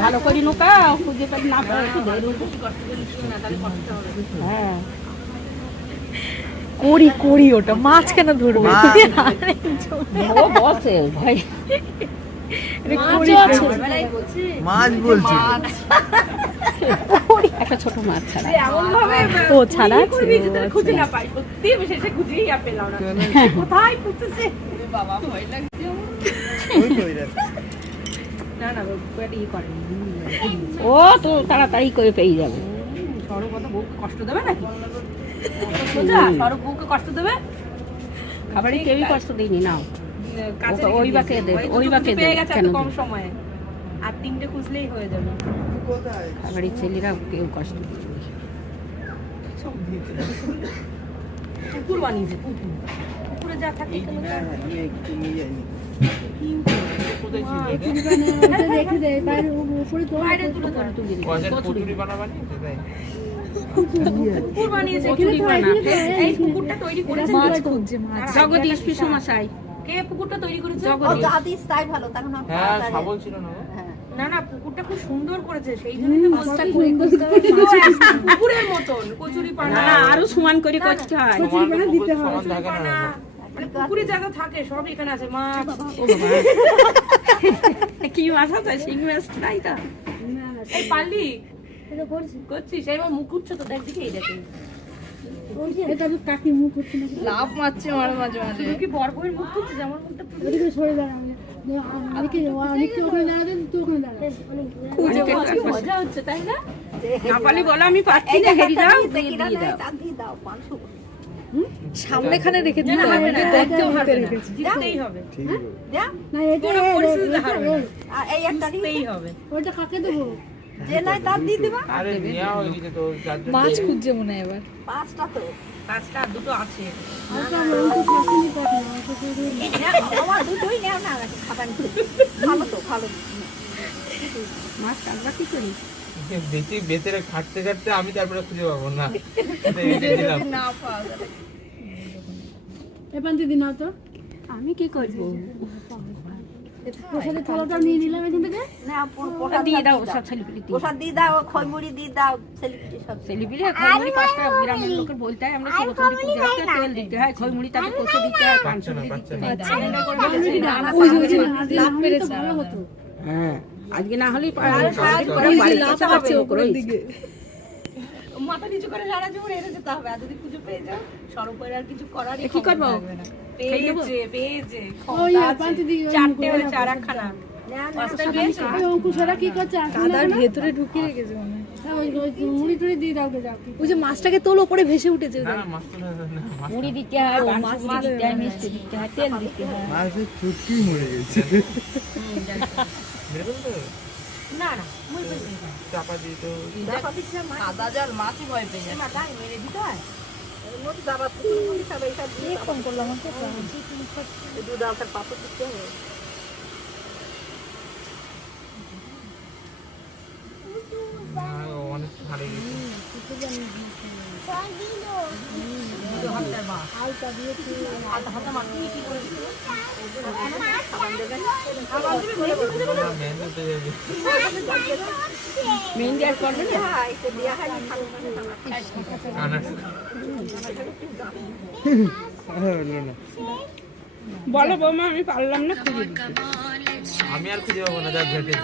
ভালো করি নৌকা খুঁজে পেলে না হ্যাঁ করি করি ওটা মাছ কেন ধরবে ও বসে ভাই মাছ বলছি একটা ছোট মাছ ছাড়া ও ছাড়া আছে খুঁজে না পাই সত্যি শেষে খুঁজেই আর পেলাম না কোথায় খুঁজতেছে বাবা ভয় লাগছে না না ই করেনি ও তো তাড়াতাড়ি করে পেয়ে যাবে সরব কত বউকে কষ্ট দেবে নাকি সোজা সরব বউকে কষ্ট দেবে খাবারে কেউই কষ্ট দিইনি নাও কাছে ওই বাকে দে ওই বাকে দে পেয়ে গেছে কেন এত কম সময়ে আর তিনটে খুঁজলেই হয়ে যাবে খাবারের ছেলেরা কেউ কষ্ট দিইনি কুকুর বানিয়েছে কুকুর কুকুরে যা থাকে কুকুর বানিয়েছে এই কুকুরটা তৈরি করেছে জগদীশ পিসমশাই কে পুকুরটা তৈরি করেছে জগদীশ তাই ভালো তখন হ্যাঁ শাবল ছিল না না না পুকুরটা খুব সুন্দর করেছে সেই জন্যই তো বলছি পুকুরের মতন কচুরি পানা না আরো সমান করে করতে হয় কচুরি পানা মানে পুকুরের জায়গা থাকে সব এখানে আছে মাছ ও বাবা কি মাছ আছে শিং মাছ নাই তো এই পারলি করছিস এবার মুখ উঠছে তো দেখ দিকে এই দেখে লাভ মারছে মাঝে মাঝে মাঝে তুই কি বর বউয়ের মুখ উঠছে আমার মুখটা মজা হচ্ছে তাই না না পারলে বলো আমি পাচ্ছি না হেরি দাও দিয়ে দাও সামনেখানে রেখে দিতে হবে না দেখতে হবে হবে না জিততেই হবে এই জিততেই হবে ওইটা কাকে দেবো যে নাই তার দিয়ে দিবা আরে নিয়া হয়ে গেছে তো মাছ খুঁজছে মনে হয় এবার পাঁচটা তো পাঁচটা আর দুটো আছে আমার দুটোই নেও না খাবার ভালো তো ভালো মাছ আমরা কি করি দেখি ভেতরে খাটতে খাটতে আমি তারপরে খুঁজে পাবো না না পাওয়া যাবে এপান দিদি নাও তো আমি কি করবো প্রসাদের থালাটা নিয়ে নিলাম এখান থেকে না দিয়ে দাও সব ছেলেপিলি প্রসাদ দিয়ে দাও খইমুড়ি দিয়ে দাও ছেলেপিলি সব ছেলেপিলি খইমুড়ি 5 টাকা গ্রামের লোকের বলতে হয় আমরা সবতন্ত্রী পুজো করতে তেল দিতে হয় খইমুড়ি তাতে কষে দিতে হয় পাঁচশো দিতে হয় লাভ পেরেছে ভালো হতো হ্যাঁ আজকে না হলেই লাভ পাচ্ছে উপরের দিকে মাথা নিচু করে সারা জীবন এড়ে যেতে হবে আর যদি পুজো পেয়ে যাও সরপের আর কিছু করার কি করবো পেয়েছে পেয়েছে ওই পান্তি দিদি চারটে হয়েছে আর একখানা ওই অঙ্কুশরা কি করছে কাদার ভেতরে ঢুকিয়ে রেখেছে মনে হয় ওই মুড়ি টুড়ি দিয়ে দাও যাও ওই যে মাছটাকে তোল উপরে ভেসে উঠেছে না না মাছ তো না মুড়ি দিতে হয় মাছ দিতে হয় মিষ্টি দিতে হয় তেল দিতে হয় মাছের চুটকি মরে গেছে বেরোল তো না না মুই পেয়ে চাপা দিয়ে তো কাদা জল মাছই ভয় পেয়ে যায় মাথা মেরে দিতে হয় নদী দাবা মুড়ি সব এইসব দিয়ে ফোন করলাম দুধ আলতার পাপড় দিতে হবে অনেক হারে গেছে মেহেন্দি আর করবে না বলো বৌমা আমি পারলাম না খুঁজে দিতে আমি আর খুঁজে পাবো না যা ঘেটে